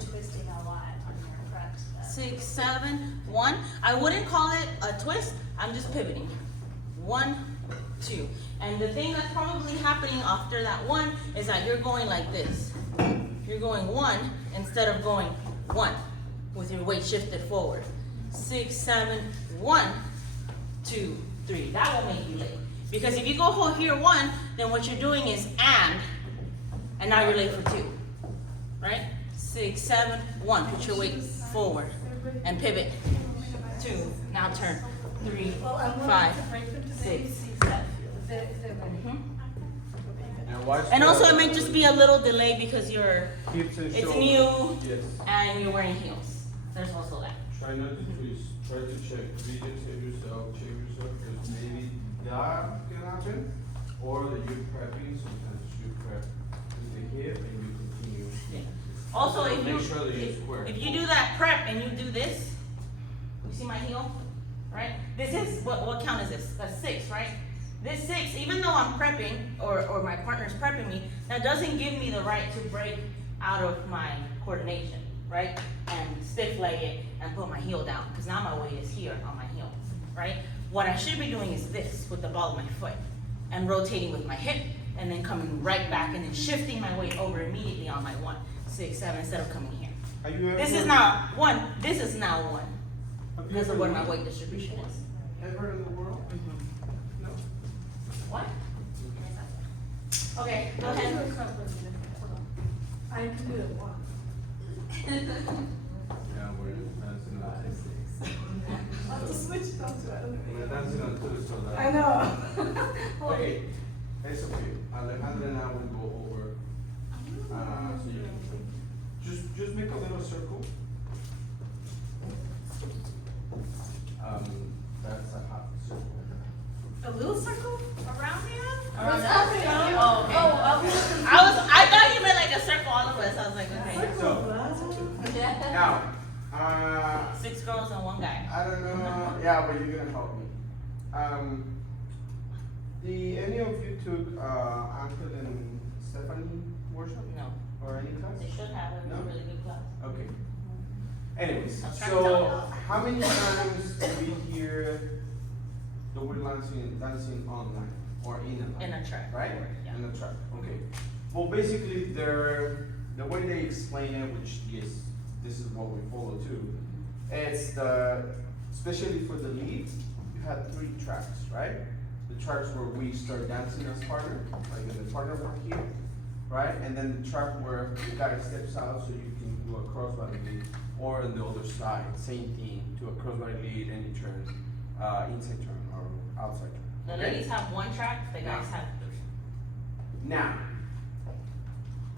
twisting a lot on your prep stuff. 6, 7, 1. I wouldn't call it a twist. I'm just pivoting. 1, 2. And the thing that's probably happening after that 1 is that you're going like this. You're going 1 instead of going 1 with your weight shifted forward. 6, 7, 1, 2, 3. That will make you late. Because if you go hold here 1, then what you're doing is and now you're late for 2. Right? 6, 7, 1. Put your weight forward and pivot. 2. Now turn. 3, 5, 6. And also it might just be a little delay because it's new and you're wearing heels. There's also that. Try not to twist. Try to check. Videotape yourself. Check yourself because maybe that can happen, or that you're prepping. Sometimes you prep with the hip and you continue. Yeah. Also, So if make sure that you're square. if you do that prep and you do this, you see my heel, right? This is what count is this? That's 6, right? This 6, even though I'm prepping or my partner's prepping me, that doesn't give me the right to break out of my coordination, right? And stiff leg it and put my heel down, because now my weight is here on my heel, right? What I should be doing is this with the ball of my foot and rotating with my hip and then coming right back and then shifting my weight over immediately on my 1, 6, 7 instead of coming here. Have you ever, This is now 1. This is now 1 because of where my weight distribution is. ever in the world? No. What? Okay, go ahead. I can do it one. Yeah, we're dancing on it. I'll have to switch it up to it. We're dancing on it so that. I know. Okay, it's okay. Alejandra and I will go over. So you just make a little circle. That's a half circle. A little circle around here? Around What's that? happening? Oh, okay. I thought you meant like a circle all of us. I was like, okay. So now, 6 girls and 1 guy. I don't know. Yeah, but you're gonna help me. Any of you took Angel and Stephanie workshop No, or any class? they should have. It was No? a really good class. Okay. Anyways, I was trying to tell so how many times do we hear the word dancing online or in a In a track. right? Yeah. In a track. Okay. Well, basically, the way they explain it, which yes, this is what we follow too. It's especially for the lead, you have 3 tracks, right? The tracks where we start dancing as partner, like in the partner work here, right? And then the track where the guy steps out so you can do a crossbody lead, or on the other side, same thing, to a crossbody lead and you turn inside turn or outside turn. The Okay? ladies have 1 track, the guys have 3. Now,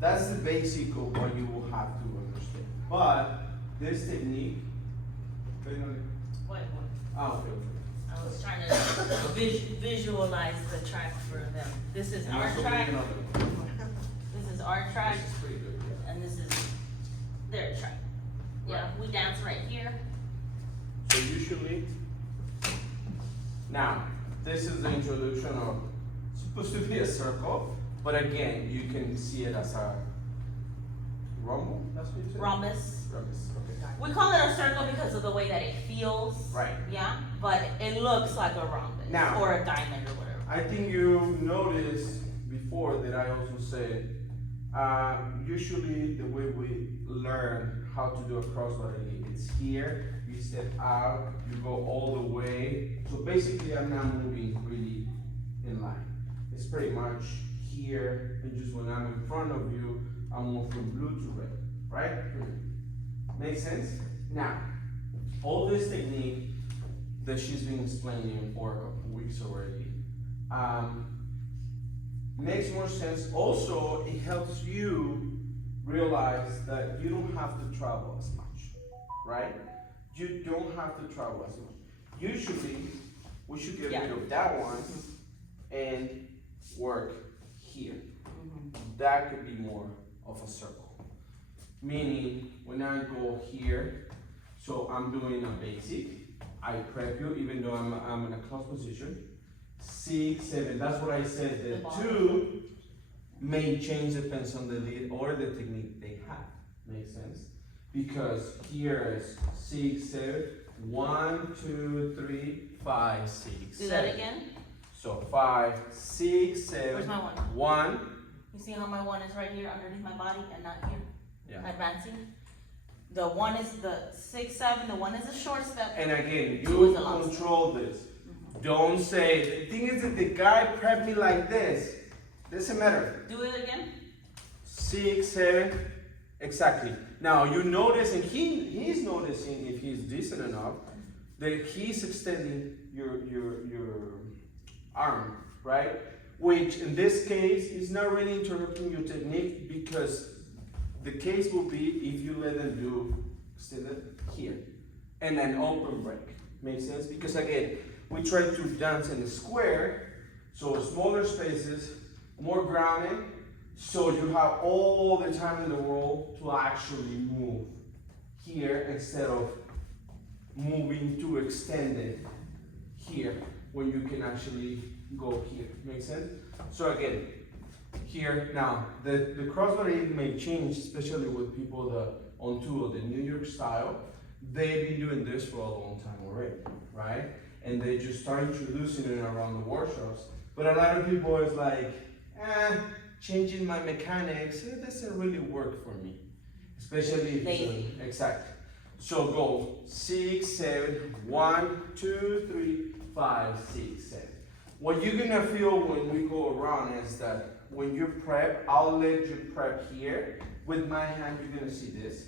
that's the basic of what you will have to understand. But this technique, What? okay. I was trying to visualize the track for them. This is our Also, track, another one. this is our track, This is pretty good, yeah. and this is their track. Yeah, we dance right here. So usually, now, this is the introduction of, supposed to be a circle, but again, you can see it as a rhombo, that's what you said? Rhombus. Rhombus, okay. We call it a circle because of the way that it feels. Right. Yeah, but it looks like a rhombus Now- or a diamond or whatever. I think you noticed before that I also said, usually the way we learn how to do a crossbody lead, it's here, you step out, you go all the way. So basically I'm not moving really in line. It's pretty much here, and just when I'm in front of you, I move from blue to red, right? Make sense? Now, all this technique that she's been explaining for a couple weeks already, makes more sense. Also, it helps you realize that you don't have to travel as much, right? You don't have to travel as much. Usually, we should get rid of that one and work here. That could be more of a circle. Meaning, when I go here, so I'm doing a basic, I prep you even though I'm in a close position. 6, 7, that's what I said, the 2 may change depends on the lead or the technique they have. Makes sense? because here is 6, 7, 1, 2, 3, 5, 6, Do 7. that again. So 5, 6, 7, Where's my 1? 1. You see how my 1 is right here underneath my body and not here? Yeah. Advancing. The 1 is the 6, 7. The 1 is a short step. And again, Two you is a long step. control this. Don't say, the thing is that the guy prepped me like this. Doesn't matter. Do it again. 6, 7, exactly. Now you notice, and he's noticing if he's decent enough, that he's extending your arm, right? Which in this case is not really interrupting your technique, because the case will be if you let them do extended here and an open break. Makes sense? Because again, we try to dance in a square, so smaller spaces, more grounding, so you have all the time in the world to actually move here instead of moving to extend it here when you can actually go here. Make sense? So again, here now the crossbody may change, especially with people that on tour, the New York style. They've been doing this for a long time already, right? And they just start introducing it around the workshops. But a lot of people is like, changing my mechanics, it doesn't really work for me. Especially if it's exact. So go 6, 7, 1, 2, 3, 5, 6, 7. What you're gonna feel when we go around is that when you prep, I'll let you prep here. With my hand, you're gonna see this.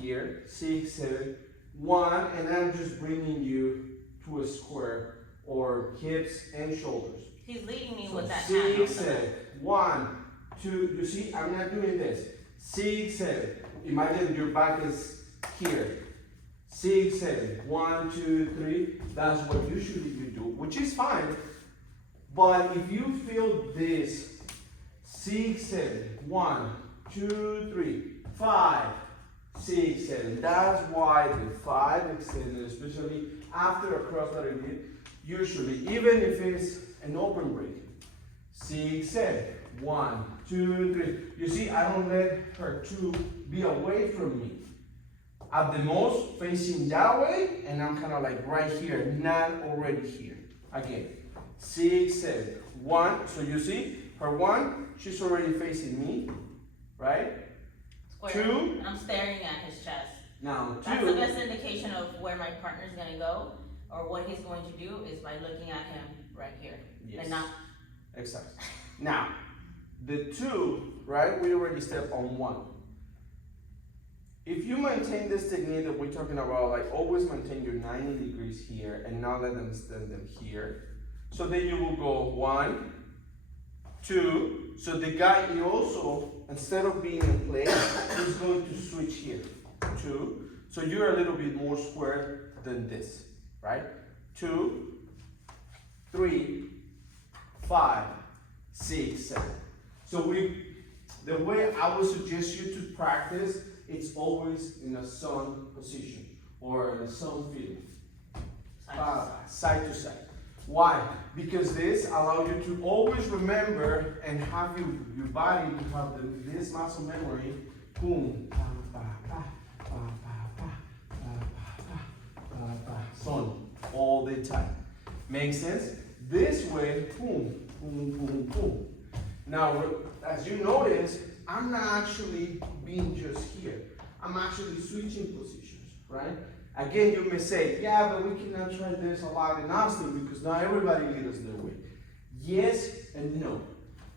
Here, 6, 7, 1, and I'm just bringing you to a square, or hips and shoulders. He's leading me So with that 6, hand. 7, 1, 2, you see, I'm not doing this. 6, 7, imagine your back is here. 6, 7, 1, 2, 3, that's what usually you do, which is fine. But if you feel this, 6, 7, 1, 2, 3, 5, 6, 7, that's why the 5 extended, especially after a crossbody hit, usually, even if it's an open break. 6, 7, 1, 2, 3. You see, I don't let her to be away from me. At the most, facing that way, and I'm kind of like right here, not already here. Again, 6, 7, 1. So you see, her 1, she's already facing me, right? Square. 2. And I'm staring at his chest. Now 2. That's the best indication of where my partner's gonna go, or what he's going to do, is by looking at him right here. Yes. And not. Exactly. Now, the 2, right? We already stepped on 1. If you maintain this technique that we're talking about, like always maintain your 90 degrees here and now let them extend them here. So then you will go 1, 2. So the guy, he also, instead of being in place, is going to switch here. 2. So you're a little bit more square than this, right? 2, 3, 5, 6, 7. So the way I would suggest you to practice, it's always in a sun position or in a sun feeling, side to side. Why? Because this allows you to always remember and have your body to have this muscle memory. Boom, sun all the time. Make sense? This way, boom, boom, boom, boom. Now, as you notice, I'm not actually being just here. I'm actually switching positions, right? Again, you may say, yeah, but we cannot try this a lot in Austin because not everybody leads their way. Yes and no.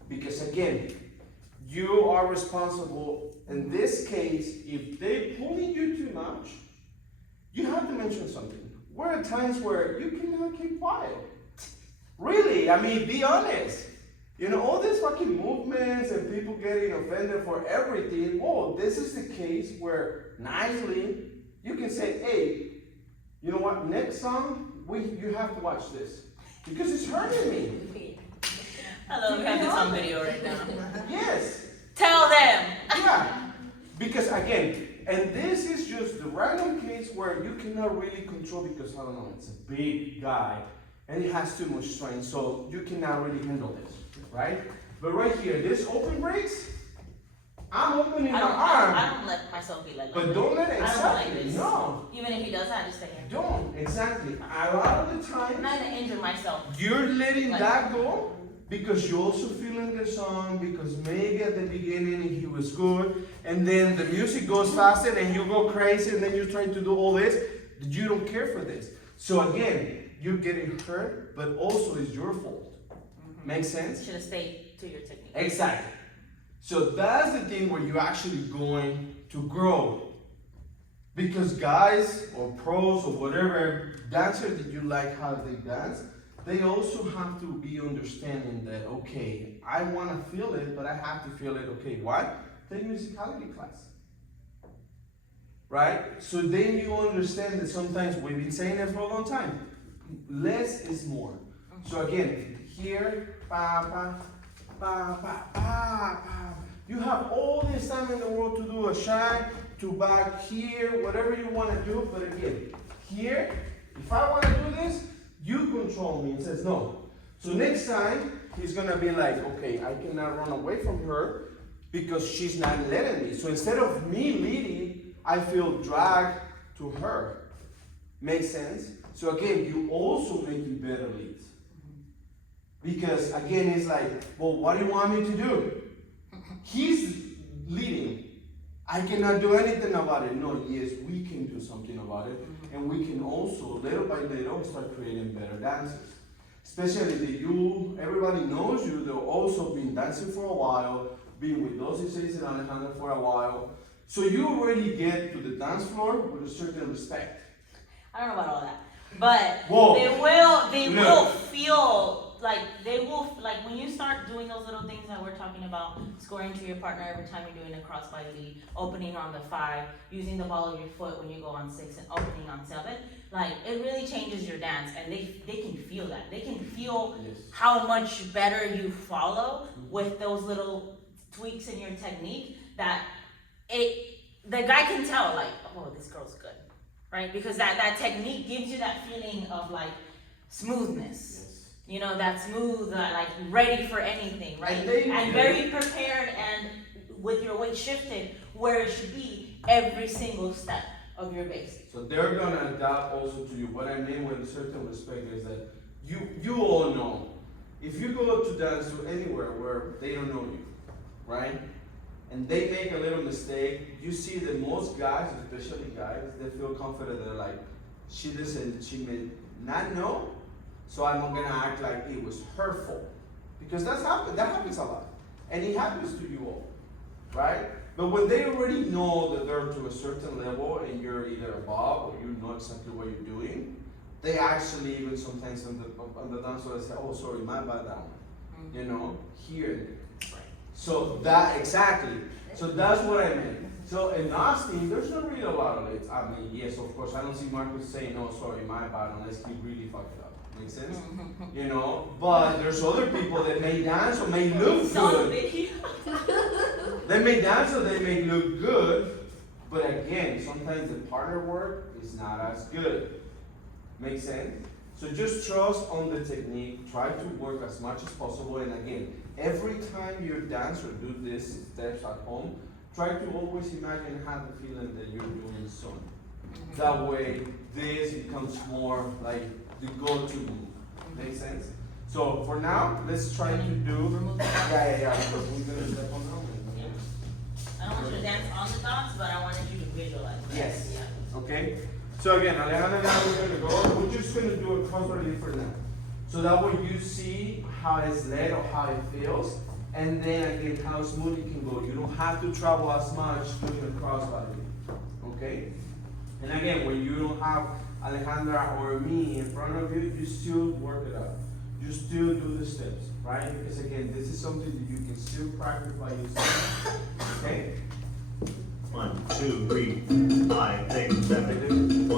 Because again, you are responsible. In this case, if they pulling you too much, you have to mention something. There are times where you cannot keep quiet. Really, I mean, be honest. You know, all these fucking movements and people getting offended for everything, oh, this is the case where nicely you can say, hey, you know what, next song, you have to watch this because it's hurting me. I love having this on video right now. Yes. Tell them. Yeah. Because again, and this is just the random case where you cannot really control because, I don't know, it's a big guy and it has too much strength, so you cannot really handle this. Right? But right here, this open breaks, I'm opening my arm. I don't let myself be like But this. don't let it, I don't exactly, like this. no, Even if he does that, I just stay here. don't, exactly. A lot of the I'm time, not gonna injure myself. you're letting Like- that go because you also feeling the song, because maybe at the beginning he was good, and then the music goes faster and you go crazy and then you try to do all this. You don't care for this. So again, you're getting hurt, but also it's your fault. Make sense? Should have stayed to your technique. Exactly. So that's the thing where you're actually going to grow. Because guys or pros or whatever dancer that you like how they dance, they also have to be understanding that, okay, I want to feel it, but I have to feel it, okay, why? Take musicality class. Right? So then you understand that sometimes we've been saying it for a long time. Less is more. So again, here, pa, pa, pa, pa, pa, pa. You have all this time in the world to do a shine, to back here, whatever you want to do. But again, here, if I want to do this, you control me. It says no. So next time, he's going to be like, okay, I cannot run away from her because she's not letting me. So instead of me leading, I feel dragged to her. Makes sense? So again, you also make you better leads. Because again, it's like, well, what do you want me to do? He's leading. I cannot do anything about it. No, yes, we can do something about it. And we can also, little by little, start creating better dances. Especially that everybody knows you, they've also been dancing for a while, been with those and Alejandro for a while. So you already get to the dance floor with a certain respect. I don't know about all that, but Whoa. they Look. will feel like when you start doing those little things that we're talking about, scoring to your partner every time you're doing a crossbody lead, opening on the 5, using the ball of your foot when you go on 6, and opening on 7. Like it really changes your dance, and they can feel that. They can feel Yes. how much better you follow with those little tweaks in your technique. That the guy can tell, like, oh, this girl's good, right? Because that technique gives you that feeling of like smoothness. Yes. You know, that smooth, like ready for anything, right? And very prepared and with your weight shifted where it should be every single step of your basic. So they're gonna adapt also to you. What I mean with a certain respect is that you all know. If you go up to dance to anywhere where they don't know you, right? And they make a little mistake, you see that most guys, especially guys, they feel confident. They're like, she may not know, so I'm gonna act like it was her fault. Because that happens a lot. And it happens to you all, right? But when they already know that they're to a certain level and you're either above or you know exactly what you're doing, they actually even sometimes on the dance floor they say, oh, sorry, my bad down. You know, here. So exactly. So that's what I meant. So in Austin, there's not really a lot of it. I mean, yes, of course, I don't see Marcus saying, no, sorry, my bad, unless he really fucked it up. Make sense? You know, but there's other people that may dance or may look good. They may dance or they may look good, but again, sometimes the partner work is not as good. Make sense? So just trust on the technique, try to work as much as possible, and again, every time you dance or do these steps at home, try to always imagine and have the feeling that you're doing something. That way, this becomes more like the go-to move. Make sense? So for now, let's try to do. Yeah. Because we're gonna step on that one. I don't want you to dance on the dots, but I wanted you to visualize that. Yes. Yeah. Okay. So again, Alejandra and I we're gonna go. We're just gonna do a crossbody for now. So that way you see how it's led or how it feels, and then again how smooth it can go. You don't have to travel as much doing a crossbody. Okay? And again, when you don't have Alejandra or me in front of you, you still work it out. You still do the steps, right? Because again, this is something that you can still practice by yourself. Okay? 1, 2, 3, 4, 5, 6, 7, 1.